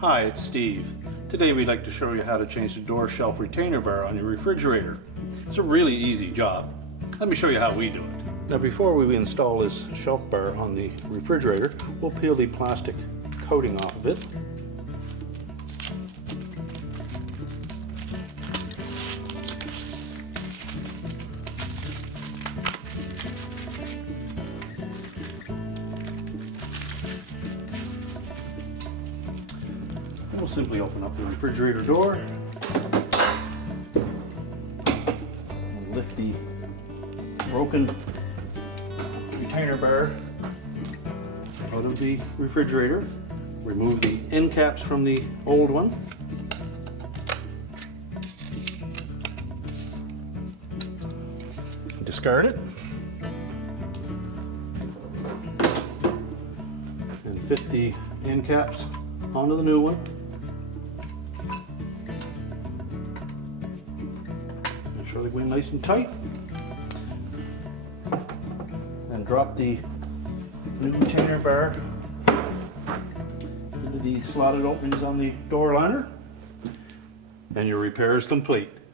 Hi, it's Steve. Today we'd like to show you how to change the door shelf retainer bar on your refrigerator. It's a really easy job. Let me show you how we do it. Now before we install this shelf bar on the refrigerator, we'll peel the plastic coating off of it. We'll simply open up the refrigerator door and lift the broken retainer bar out of the refrigerator. Remove the end caps from the old one. Discard it and fit the end caps onto the new one. Make sure they go in nice and tight. Then drop the new retainer bar into the slotted openings on the door liner, and your repair is complete.